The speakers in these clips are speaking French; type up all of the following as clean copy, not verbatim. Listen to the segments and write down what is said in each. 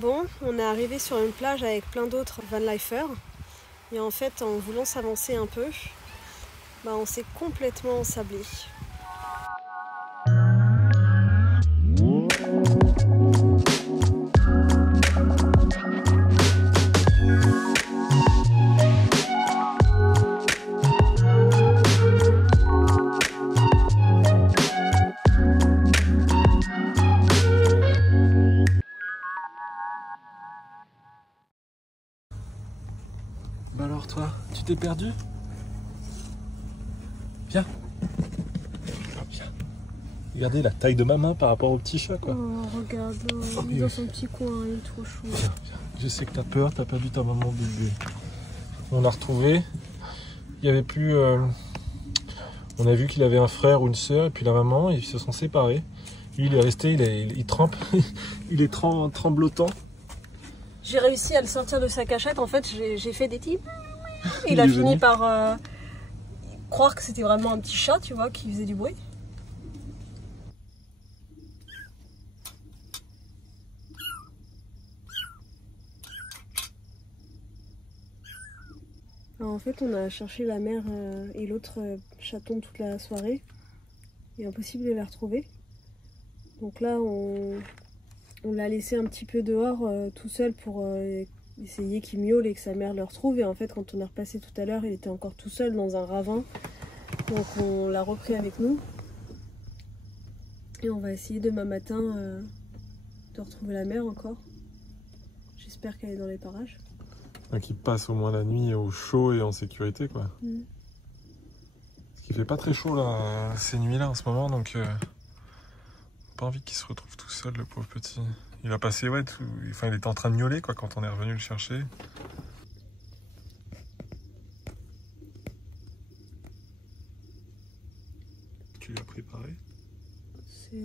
Bon, on est arrivé sur une plage avec plein d'autres vanlifers. Et en fait, en voulant s'avancer un peu, on s'est complètement ensablé. Bah alors toi, tu t'es perdu? Viens. Viens. Regardez la taille de ma main par rapport au petit chat quoi. Oh regarde, il est dans son petit coin, il est trop chou. Viens, viens. Je sais que t'as peur, t'as pas vu ta maman bébé. On l'a retrouvé. Il y avait plus... On a vu qu'il avait un frère ou une soeur et puis la maman, ils se sont séparés. Lui il est resté, il trempe, il est tremblotant. J'ai réussi à le sortir de sa cachette, en fait j'ai fait des types. Il a fini par croire que c'était vraiment un petit chat, tu vois, qui faisait du bruit. Alors en fait on a cherché la mère et l'autre chaton toute la soirée. Il est impossible de la retrouver. Donc là on l'a laissé un petit peu dehors tout seul pour essayer qu'il miaule et que sa mère le retrouve. Et en fait quand on est repassé tout à l'heure il était encore tout seul dans un ravin. Donc on l'a repris avec nous. Et on va essayer demain matin de retrouver la mère encore. J'espère qu'elle est dans les parages. Qui passe au moins la nuit au chaud et en sécurité quoi. Parce qu'il fait pas très chaud là, ces nuits-là en ce moment, donc pas envie qu'il se retrouve tout seul le pauvre petit. Il a passé il était en train de miauler quoi quand on est revenu le chercher. Tu lui as préparé? C'est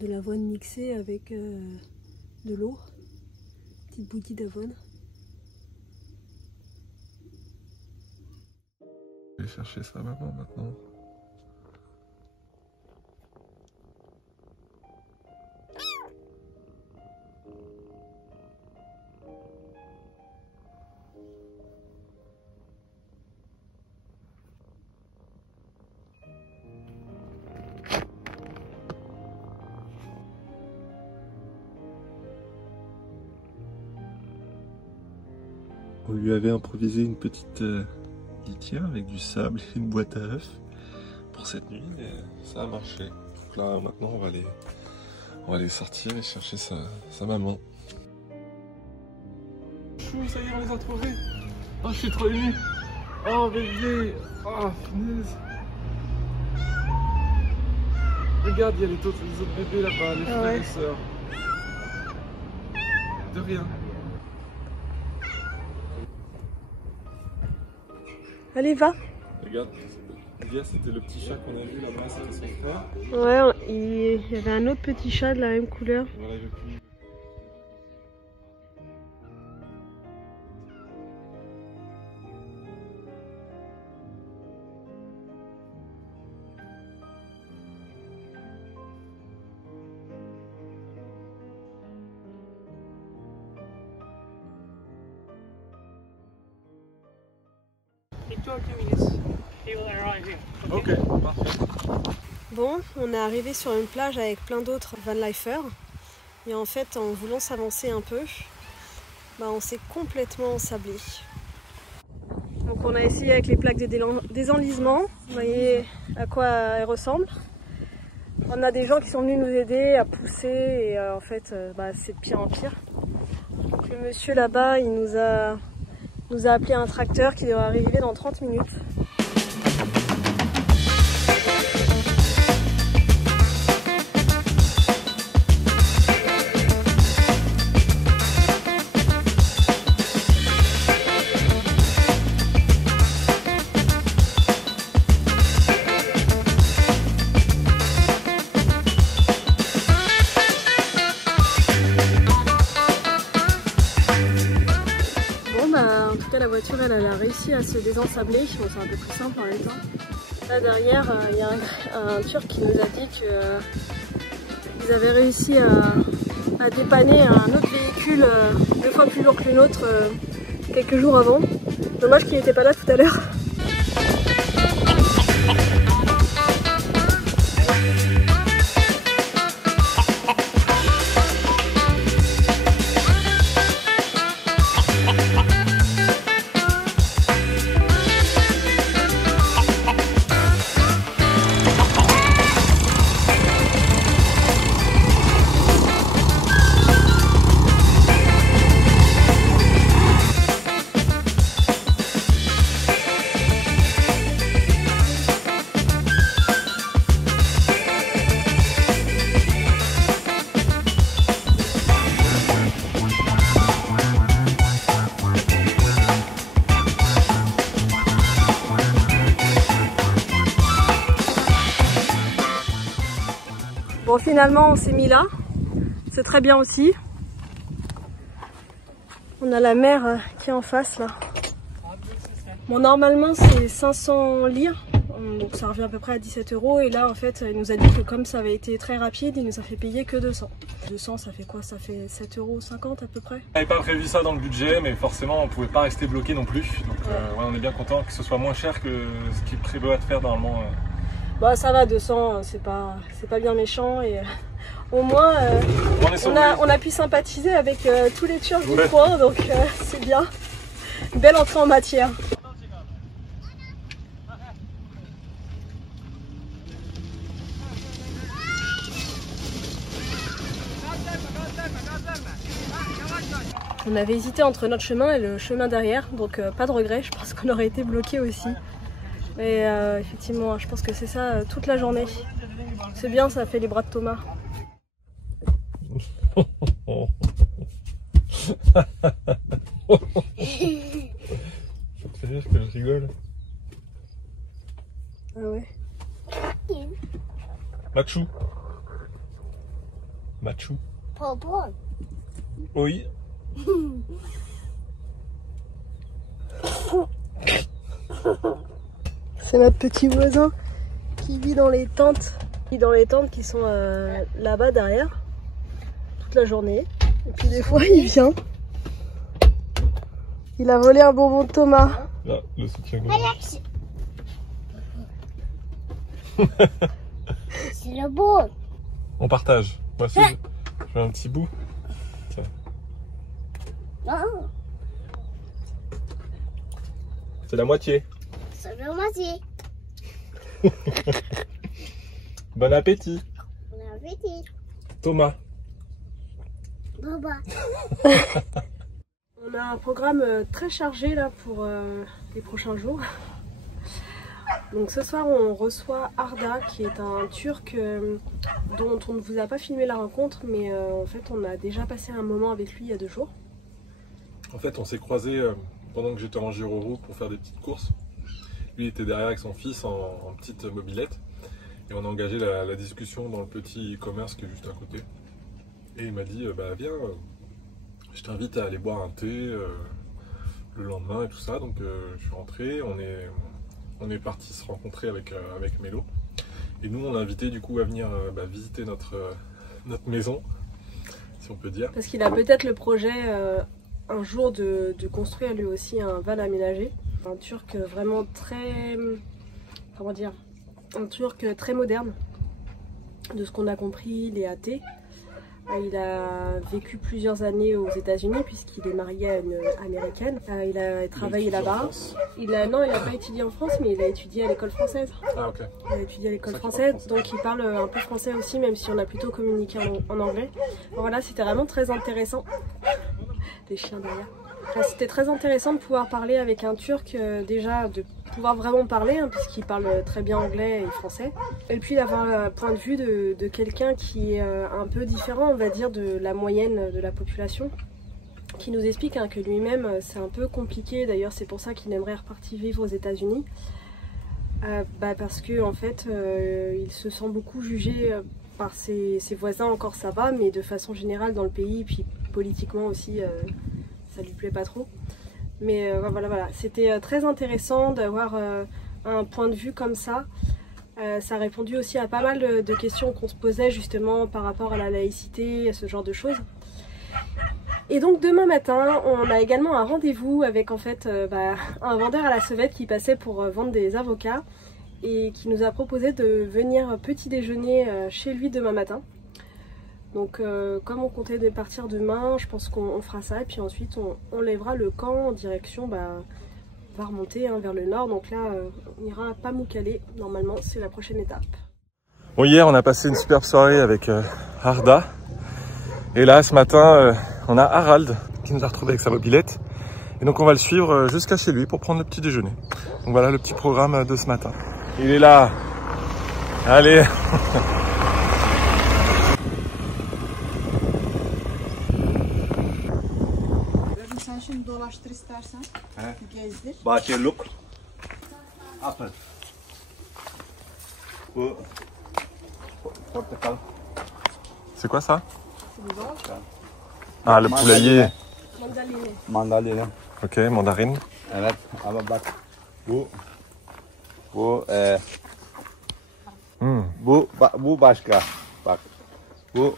de l'avoine mixée avec de l'eau, petite bouillie d'avoine. Je vais chercher sa maman maintenant. On lui avait improvisé une petite litière avec du sable et une boîte à œufs pour cette nuit et ça a marché. Donc là maintenant on va aller sortir et chercher sa maman. Chou, ça y est, on les a trouvés. Oh, je suis trop ému. Oh bébé. Oh punaise. Regarde, il y a les autres bébés là-bas, les frères et sœurs. De rien. Allez, va. Regarde, hier c'était le petit chat qu'on a vu là-bas, c'était son frère. Ouais, il y avait un autre petit chat de la même couleur. Voilà, je puis... Ok, parfait. Bon, on est arrivé sur une plage avec plein d'autres vanlifers. Et en fait, en voulant s'avancer un peu, on s'est complètement ensablé. Donc on a essayé avec les plaques de désenlisement. Vous voyez à quoi elles ressemblent. On a des gens qui sont venus nous aider à pousser et en fait, c'est de pire en pire. Donc le monsieur là-bas, il nous a appelé un tracteur qui devrait arriver dans 30 minutes. En tout cas la voiture elle a réussi à se désensabler, bon, c'est un peu plus simple en même temps. Là derrière il y a un Turc qui nous a dit qu'ils avaient réussi a dépanné un autre véhicule 2 fois plus lourd que le nôtre quelques jours avant. Dommage qu'il n'était pas là tout à l'heure. Bon, finalement on s'est mis là, c'est très bien aussi. On a la mer qui est en face là. Bon, normalement c'est 500 lire, donc ça revient à peu près à 17 €. Et là en fait il nous a dit que comme ça avait été très rapide, il nous a fait payer que 200. 200 ça fait quoi? Ça fait 7,50 € à peu près. On n'avait pas prévu ça dans le budget, mais forcément on pouvait pas rester bloqué non plus. Donc ouais, on est bien content que ce soit moins cher que ce qui prévoit de faire normalement. Bah ça va, 200 c'est pas bien méchant et au moins on a pu sympathiser avec tous les Turcs du coin, donc c'est bien. Une belle entrée en matière. On avait hésité entre notre chemin et le chemin derrière, donc pas de regret, je pense qu'on aurait été bloqué aussi. Mais effectivement, je pense que c'est ça toute la journée. C'est bien, ça fait les bras de Thomas. Ça te fait rire que je rigole? Ah ouais. Machu. Machu. Oui. C'est notre petit voisin qui vit dans les tentes. Il vit dans les tentes qui sont là-bas derrière, toute la journée. Et puis des fois il vient. Il a volé un bonbon de Thomas. Là, le soutien-gorge. C'est le beau. On partage. Moi aussi, je fais un petit bout. Tiens. Non, C'est la moitié. c'est le moitié. Bon appétit, On a appétit. Thomas. Baba. On a un programme très chargé là pour les prochains jours. Donc ce soir on reçoit Arda qui est un Turc dont on ne vous a pas filmé la rencontre, mais en fait on a déjà passé un moment avec lui il y a 2 jours. En fait, on s'est croisés pendant que j'étais en Giro pour faire des petites courses. Lui était derrière avec son fils en petite mobilette. Et on a engagé la discussion dans le petit e-commerce qui est juste à côté. Et il m'a dit, bah viens, je t'invite à aller boire un thé le lendemain et tout ça. Donc je suis rentré, on est parti se rencontrer avec Mélo. Et nous, on l'a invité du coup à venir visiter notre maison, si on peut dire. Parce qu'il a peut-être le projet un jour de construire lui aussi un van aménagé. Un Turc vraiment très, comment dire, un Turc très moderne. De ce qu'on a compris, il est athée. Il a vécu plusieurs années aux États-Unis puisqu'il est marié à une américaine. Il a travaillé là-bas. Non, il n'a pas étudié en France, mais il a étudié à l'école française. Ah ok. Il a étudié à l'école française, donc il parle un peu français aussi, même si on a plutôt communiqué en anglais. Donc voilà, c'était vraiment très intéressant. Des chiens derrière. Enfin, c'était très intéressant de pouvoir parler avec un Turc, déjà de pouvoir vraiment parler, hein, puisqu'il parle très bien anglais et français. Et puis d'avoir un point de vue de quelqu'un qui est un peu différent, on va dire, de la moyenne de la population, qui nous explique que lui-même c'est un peu compliqué. D'ailleurs c'est pour ça qu'il aimerait repartir vivre aux États-Unis, parce que en fait il se sent beaucoup jugé par ses voisins. Encore ça va, mais de façon générale dans le pays, puis politiquement aussi ça lui plaît pas trop. Mais voilà, c'était très intéressant d'avoir un point de vue comme ça Ça a répondu aussi à pas mal de questions qu'on se posait justement par rapport à la laïcité, à ce genre de choses. Et donc demain matin, on a également un rendez-vous avec en fait un vendeur à la sauvette qui passait pour vendre des avocats et qui nous a proposé de venir petit déjeuner chez lui demain matin. Donc comme on comptait partir demain, je pense qu'on fera ça et puis ensuite on lèvera le camp en direction, on va remonter vers le nord. Donc là on ira à Pamukkale, normalement c'est la prochaine étape. Bon, hier on a passé une superbe soirée avec Arda. Et là ce matin on a Harald qui nous a retrouvés avec sa mobilette. Et donc on va le suivre jusqu'à chez lui pour prendre le petit déjeuner. Donc voilà le petit programme de ce matin. Il est là. Allez. Sen şimdi dolaştır istersen. Gezdir. Bahçeluk. Apple. Bu portakal. C'est quoi ça? Ah, le poulailler. Mandalina. Mandalina. Ok, mandarine. Evet ama bak bu bu başka. Bak. Bu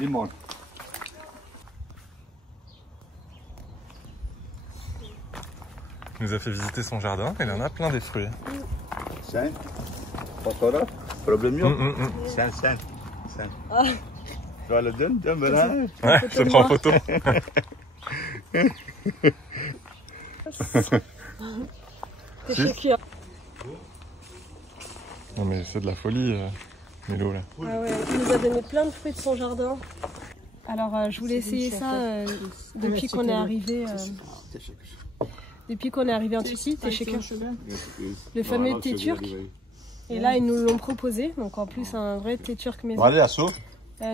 limon. Il nous a fait visiter son jardin, il en a plein des fruits. Sen fotoğraf problem yok. Sen. Şöyle dön beraber. Ouais, je te prends en photo. Teşekkür. Non mais c'est de la folie, Mélo là. Ah ouais, il nous a donné plein de fruits de son jardin. Alors je voulais essayer ça depuis qu'on est arrivé. Depuis qu'on est arrivé en Turquie, teşekkür. Le fameux thé turc. Et là ils nous l'ont proposé, donc en plus un vrai thé turc maison.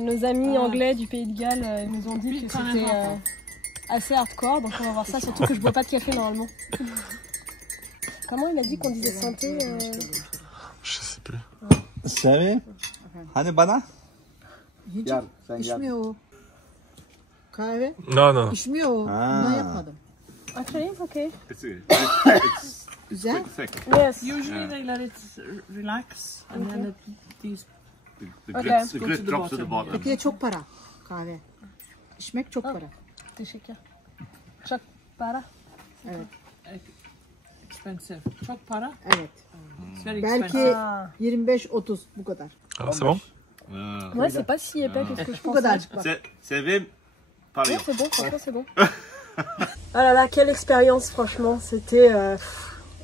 Nos amis anglais du Pays de Galles nous ont dit que c'était assez hardcore, donc on va voir ça, surtout que je bois pas de café normalement. Comment il a dit qu'on disait santé Je sais plus. Seni? Hani bana? Yiyecek. Sen İçmiyor o. Kahve. Non. İçmiyor o. Bundan yapmadım. Actually, it's okay. Güzel. Yes. Usually they let it relax and then these Okay. grit drops to the bottom. Peki de çok para kahve. İçmek çok para. Teşekkür. Çok para. Evet. Expensive. Çok para. Evet. It's very Belki expensive. 25-30 bu kadar. Alors c'est bon? Ouais, c'est pas si épais que ce que je Bu pensais. kadarcık bak. Sevim Ouais, parıyor. c'est bon, franchement, c'est bon. Oh là là, quelle expérience, franchement.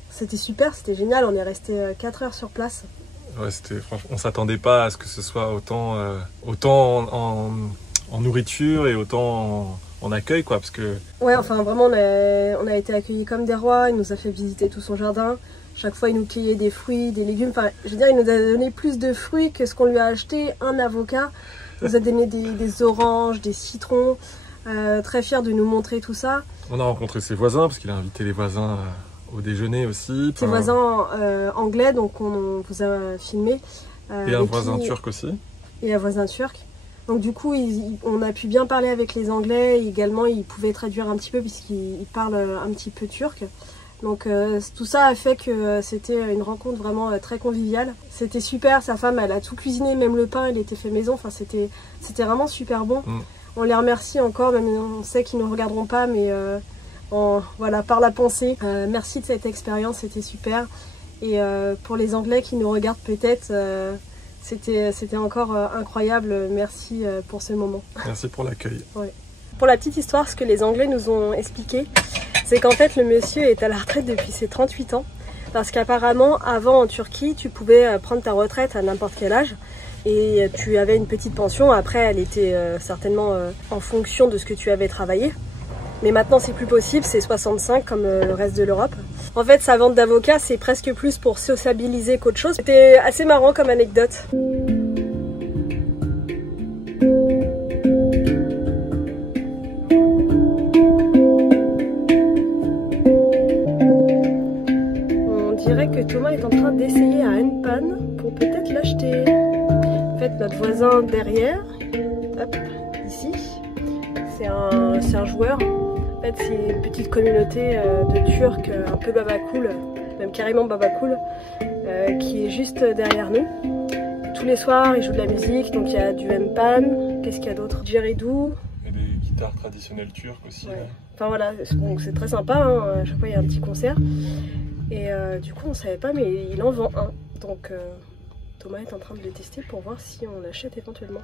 C'était super, c'était génial. On est resté 4 heures sur place. Ouais, c'était franchement, on s'attendait pas à ce que ce soit autant en nourriture et autant en accueil quoi, parce que Ouais, enfin vraiment, on a été accueillis comme des rois. Il nous a fait visiter tout son jardin. Chaque fois, il nous cueillait des fruits, des légumes. Enfin, je veux dire, il nous a donné plus de fruits que ce qu'on lui a acheté. Un avocat. Il nous a donné des oranges, des citrons. Très fier de nous montrer tout ça. on a rencontré ses voisins parce qu'il a invité les voisins au déjeuner aussi. Ses voisins anglais, donc on vous a filmé. Et un voisin turc aussi. Et un voisin turc. Donc du coup, on a pu bien parler avec les Anglais. Et également, ils pouvaient traduire un petit peu puisqu'ils parlent un petit peu turc. Donc tout ça a fait que c'était une rencontre vraiment très conviviale. C'était super, sa femme elle a tout cuisiné, même le pain il était fait maison, enfin c'était vraiment super bon. On les remercie encore, même on sait qu'ils ne regarderont pas, mais voilà, par la pensée. Merci de cette expérience, c'était super. Et pour les Anglais qui nous regardent peut-être, c'était encore incroyable. Merci pour ce moment. Merci pour l'accueil. Ouais. Pour la petite histoire, ce que les Anglais nous ont expliqué, c'est qu'en fait le monsieur est à la retraite depuis ses 38 ans. Parce qu'apparemment, avant en Turquie, tu pouvais prendre ta retraite à n'importe quel âge. Et tu avais une petite pension. Après, elle était certainement en fonction de ce que tu avais travaillé. Mais maintenant, c'est plus possible. C'est 65 comme le reste de l'Europe. En fait, sa vente d'avocat, c'est presque plus pour sociabiliser qu'autre chose. C'était assez marrant comme anecdote. Thomas est en train d'essayer à une panne pour peut-être l'acheter. En fait, notre voisin derrière, hop, ici, c'est un joueur. En fait, c'est une petite communauté de Turcs, un peu babacool, même carrément babacool, qui est juste derrière nous. Tous les soirs, il joue de la musique, donc il y a du M-Pan, qu'est-ce qu'il y a d'autre? Djeridou. Et des guitares traditionnelles turques aussi. Ouais. Enfin voilà, c'est très sympa, hein. À chaque fois il y a un petit concert. Et du coup on savait pas, mais il en vend un. Donc Thomas est en train de le tester pour voir si on l'achète éventuellement.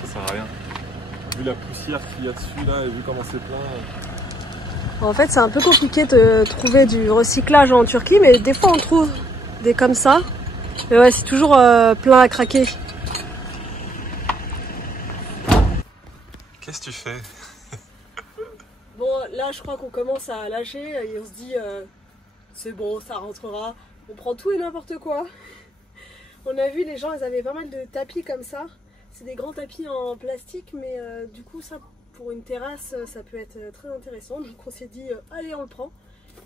Ça sert à rien. Vu la poussière qu'il y a dessus là et vu comment c'est plein. En fait c'est un peu compliqué de trouver du recyclage en Turquie, mais des fois on trouve des comme ça. Mais ouais, c'est toujours plein à craquer. Qu'est-ce que tu fais? Bon là je crois qu'on commence à lâcher et on se dit c'est bon, ça rentrera. On prend tout et n'importe quoi. On a vu les gens, ils avaient pas mal de tapis comme ça. C'est des grands tapis en plastique, mais du coup ça pour une terrasse ça peut être très intéressant. Donc on s'est dit allez on le prend.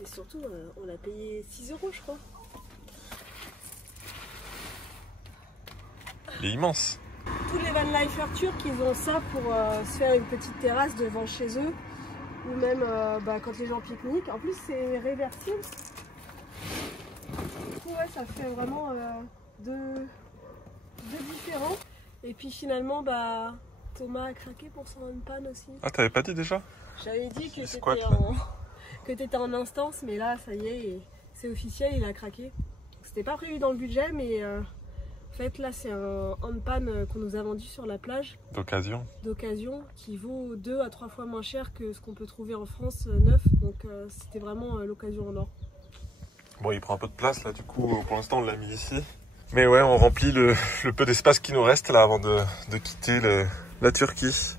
Et surtout on l'a payé 6 € je crois. Il est immense. Tous les vanlifers turcs ils ont ça pour se faire une petite terrasse devant chez eux. Ou même quand les gens pique-niquent. En plus c'est réversible. Du coup ouais ça fait vraiment deux différents. Et puis finalement, Thomas a craqué pour son M-Pan aussi. Ah, t'avais pas dit déjà? J'avais dit que t'étais en instance, mais là, ça y est, c'est officiel, il a craqué. C'était pas prévu dans le budget, mais en fait, là, c'est un M-Pan qu'on nous a vendu sur la plage. D'occasion. D'occasion, qui vaut 2 à 3 fois moins cher que ce qu'on peut trouver en France neuf. Donc c'était vraiment l'occasion en or. Bon, il prend un peu de place là, du coup, pour l'instant, on l'a mis ici. Mais ouais, on remplit le peu d'espace qui nous reste là avant de quitter la Turquie.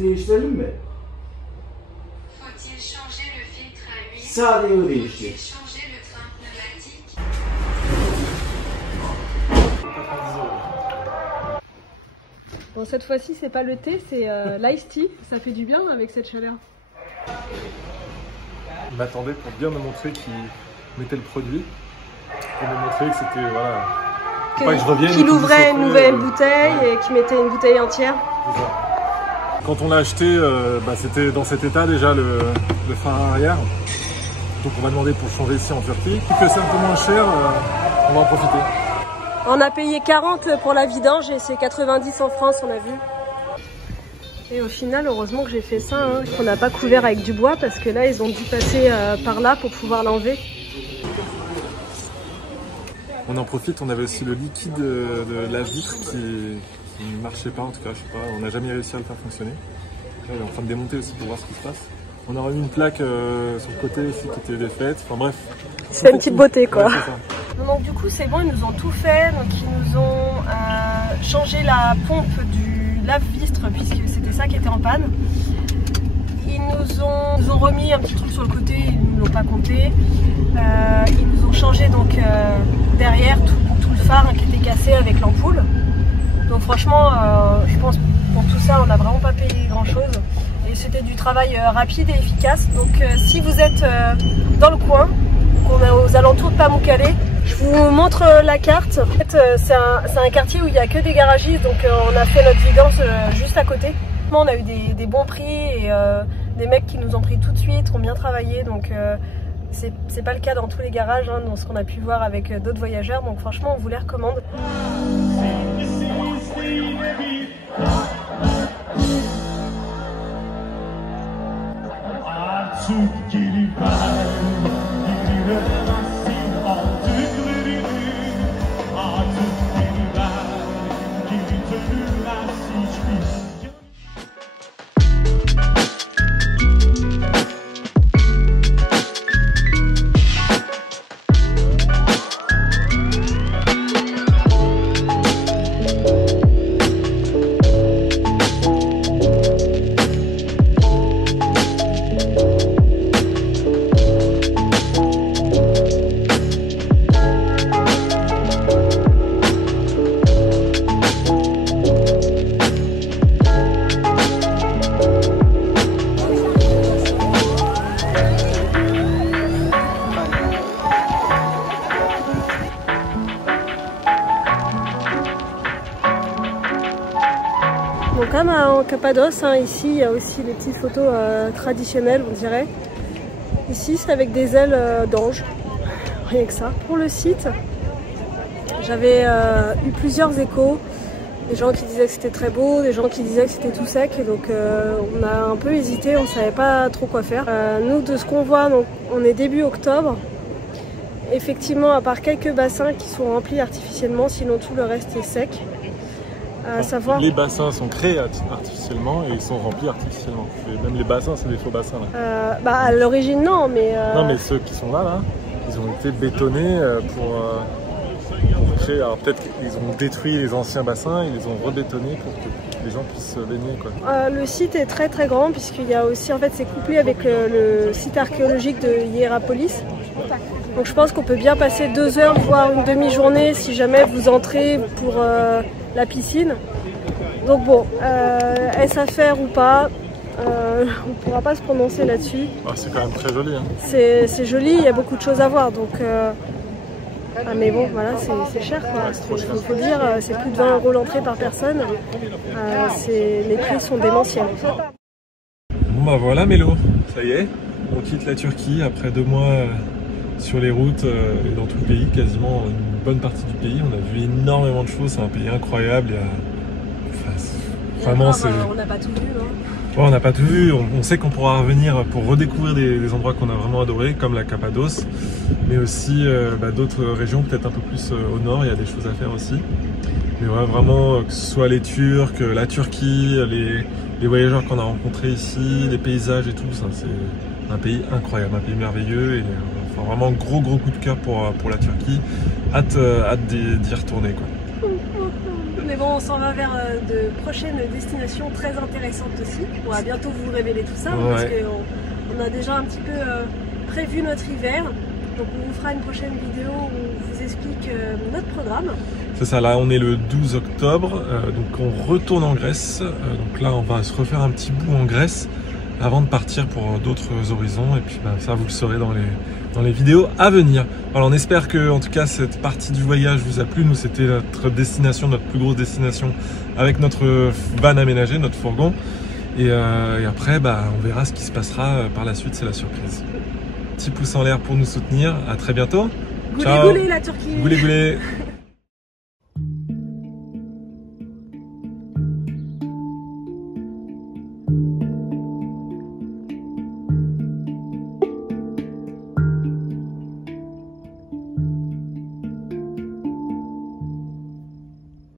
Değiştirelim mi? Faut-il changer le filtre à huile? Sadece Faut-il değiştir. changer le train pneumatique? Bon, cette fois-ci, c'est pas le thé, c'est l'ice tea. Ça fait du bien avec cette chaleur. Il m'attendait pour bien me montrer qu'il mettait le produit. Pour me montrer que c'était, voilà... Pas que je revienne. Qu'il ouvrait une nouvelle bouteille et qu'il mettait une bouteille entière. C'est ça. Quand on l'a acheté, c'était dans cet état déjà le frein arrière. Donc on va demander pour changer ici en Turquie. Vu que c'est un peu moins cher, on va en profiter. On a payé 40 pour la vidange et c'est 90 en France, on a vu. Et au final, heureusement que j'ai fait ça, hein. On n'a pas couvert avec du bois parce que là, ils ont dû passer par là pour pouvoir l'enlever. On en profite, on avait aussi le liquide de la vitre qui ne marchait pas, en tout cas, je sais pas, on n'a jamais réussi à le faire fonctionner. Là, il est en train de démonter aussi pour voir ce qui se passe. On a remis une plaque sur le côté aussi qui était défaite, enfin bref. C'est une petite beauté quoi. Ouais, donc du coup c'est bon, ils nous ont tout fait, donc ils nous ont changé la pompe du lave-vistre puisque c'était ça qui était en panne. Ils nous ont remis un petit truc sur le côté, ils ne nous l'ont pas compté. Ils nous ont changé donc derrière tout le phare qui était cassé avec l'ampoule. Donc franchement je pense pour tout ça on n'a vraiment pas payé grand chose. Et c'était du travail rapide et efficace. Donc si vous êtes dans le coin, on est aux alentours de Pamukkale, je vous montre la carte. En fait, c'est un quartier où il n'y a que des garagistes, donc on a fait notre vidange juste à côté. On a eu des bons prix et des mecs qui nous ont pris tout de suite, ont bien travaillé, donc c'est pas le cas dans tous les garages, hein, dans ce qu'on a pu voir avec d'autres voyageurs, donc franchement on vous les recommande. Donc comme en Cappadoce, hein, ici il y a aussi les petites photos traditionnelles, on dirait. Ici c'est avec des ailes d'ange, rien que ça. Pour le site, j'avais eu plusieurs échos, des gens qui disaient que c'était très beau, des gens qui disaient que c'était tout sec, donc on a un peu hésité, on ne savait pas trop quoi faire. Nous de ce qu'on voit, donc, on est début octobre. Effectivement, à part quelques bassins qui sont remplis artificiellement, sinon tout le reste est sec. Savoir... Les bassins sont créés artificiellement et ils sont remplis artificiellement. Même les bassins, c'est des faux bassins. Là. Bah, à l'origine, non, mais... Non, mais ceux qui sont là, ils ont été bétonnés pour créer... Alors peut-être qu'ils ont détruit les anciens bassins et ils les ont rebétonnés pour que les gens puissent se baigner, quoi. Le site est très très grand puisqu'il y a aussi... En fait, c'est couplé avec le site archéologique de Hierapolis. Donc je pense qu'on peut bien passer 2 heures, voire une demi-journée si jamais vous entrez pour... la piscine. Donc bon, est-ce à faire ou pas, on ne pourra pas se prononcer là-dessus. Ah, c'est quand même très joli. Hein. C'est joli, il y a beaucoup de choses à voir. Donc, mais bon, voilà, c'est cher. Il faut dire, c'est plus de 20 € l'entrée par personne. Les prix sont démentiels. Bon bah voilà Mélo, ça y est, on quitte la Turquie après 2 mois sur les routes et dans tout le pays, quasiment une bonne partie du pays. On a vu énormément de choses, c'est un pays incroyable. Vraiment, on n'a pas tout vu. Hein. Ouais, on n'a pas tout vu, on sait qu'on pourra revenir pour redécouvrir des endroits qu'on a vraiment adorés, comme la Cappadoce, mais aussi d'autres régions, peut-être un peu plus au nord, il y a des choses à faire aussi. Mais ouais, vraiment, que ce soit les Turcs, la Turquie, les voyageurs qu'on a rencontrés ici, les paysages et tout, c'est un pays incroyable, un pays merveilleux, et enfin, vraiment gros coup de cœur pour la Turquie. Hâte d'y retourner, quoi. Mais bon, on s'en va vers de prochaines destinations très intéressantes aussi. On va bientôt vous révéler tout ça, ouais. Parce qu'on a déjà un petit peu prévu notre hiver. Donc on vous fera une prochaine vidéo où on vous explique notre programme. C'est ça, là on est le 12 octobre, donc on retourne en Grèce. Donc là on va se refaire un petit bout en Grèce avant de partir pour d'autres horizons. Et puis ça vous le saurez dans les vidéos à venir. Voilà, on espère que en tout cas cette partie du voyage vous a plu. Nous c'était notre destination, notre plus grosse destination avec notre van aménagé, notre fourgon. Et après on verra ce qui se passera par la suite, c'est la surprise. Petit pouce en l'air pour nous soutenir, à très bientôt. Goulé goulé la Turquie. Goulé goulé.